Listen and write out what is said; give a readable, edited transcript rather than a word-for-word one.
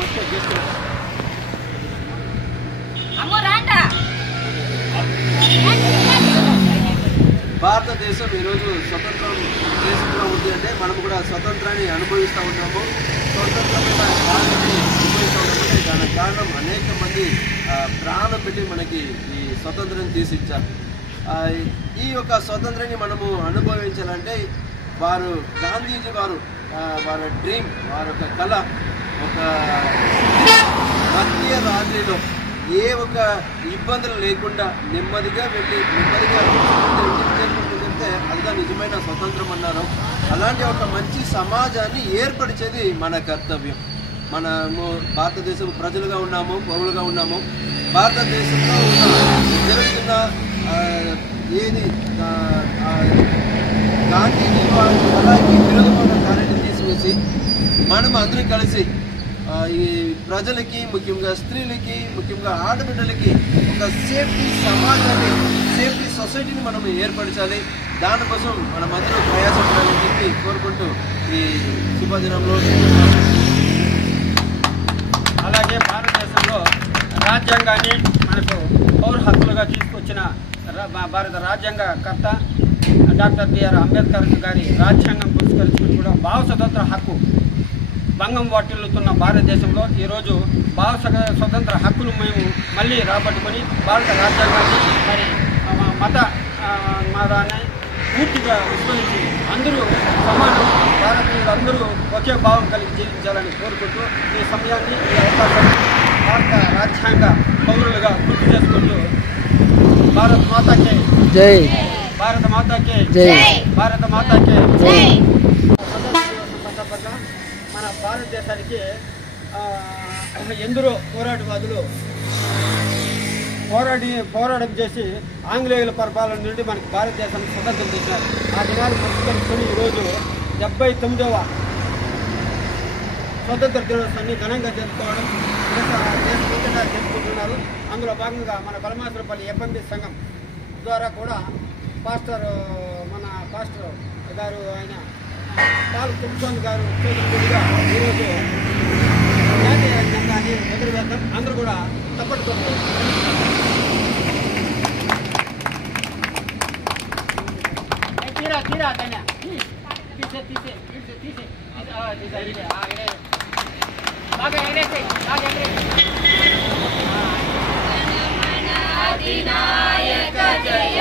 వచ్చే గెస్ట్ భారతదేశం ఈరోజు స్వతంత్రం చేసుకుంటూ ఉంది అంటే మనం కూడా స్వతంత్రాన్ని అనుభవిస్తూ ఉంటాము. స్వతంత్రమైన కాలాన్ని అనుభవిస్తూ ఉంటామంటే దానికి కారణం అనేక మంది ప్రాణం పెట్టి మనకి ఈ స్వతంత్రం తీసిచ్చారు. ఈ యొక్క స్వతంత్రాన్ని మనము అనుభవించాలంటే వారు గాంధీజీ వారి డ్రీమ్, వారి యొక్క కళ ఒక మధ్య రాత్రిలో ఏ ఒక ఇబ్బందులు లేకుండా నెమ్మదిగా వెళ్ళి నెమ్మదిగా చేరుకుంటుందంటే అదిగా నిజమైన స్వతంత్రం అన్నారు. అలాంటి ఒక మంచి సమాజాన్ని ఏర్పరిచేది మన కర్తవ్యం. మనము భారతదేశం ప్రజలుగా ఉన్నాము, పౌరులుగా ఉన్నాము. భారతదేశంలో జరుగుతున్న ఏది గాంధీజీ వారి కళకి విరోధమైన కార్యాన్ని తీసివేసి మనం అందరూ కలిసి ఈ ప్రజలకి, ముఖ్యంగా స్త్రీలకి, ముఖ్యంగా ఆడబిడ్డలకి ఒక సేఫ్టీ సమాజాన్ని, సేఫ్టీ సొసైటీని మనం ఏర్పరచాలి. దానికోసం మనమందరూ ప్రయాసపడాలని చెప్పి కోరుకుంటూ ఈ శుభదినంలో అలాగే భారతదేశంలో రాజ్యాంగాన్ని మనకు పౌర హక్కులుగా తీసుకొచ్చిన భారత రాజ్యాంగకర్త డాక్టర్ బిఆర్ అంబేద్కర్ గారి రాజ్యాంగం పురస్కరించుకుని కూడా భావ స్వతంత్ర హక్కు భంగం వాటిల్లుతున్న భారతదేశంలో ఈరోజు భావ స్వతంత్ర హక్కును మేము మళ్ళీ రాబట్టుకొని భారత రాజ్యాంగాన్ని మరి మతాన్ని పూర్తిగా విస్మరించి అందరూ సమానం, భారతీయులందరూ ఒకే భావం కలిగి జీవించాలని కోరుకుంటూ ఈ సమయాన్ని, ఈ అవకాశాన్ని భారత రాజ్యాంగ పౌరులుగా గుర్తు చేసుకుంటూ భారత్ మాతాకే జై, భారత మాతాకే జై, భారత మాతాకే జై. సందర్భంగా మన భారతదేశానికి ఎందరో పోరాటవాదులు పోరాటం చేసి ఆంగ్లేయుల పరిపాలన నుండి మనకి భారతదేశానికి స్వతంత్రం చేశారు. ఆ దినాలు పురస్కరించుకొని ఈరోజు 79వ స్వతంత్ర దినోత్సవాన్ని ఘనంగా జరుపుకోవడం దేశమంతటా జరుపుకుంటున్నారు. అందులో భాగంగా మన బలమాసరపల్లి ఎఫ్ఎంబి సంఘం ద్వారా కూడా మన పాస్టర్ గారు ఆయన పాల్ కుప్స్వామి గారు చేతులుగా ఈరోజు జాతీయ జెండాని ఎగురవేద్దాం. అందరూ కూడా తప్పట్టుకోండి. తీరా బాగా ఎగరేసి అధినాయక జయ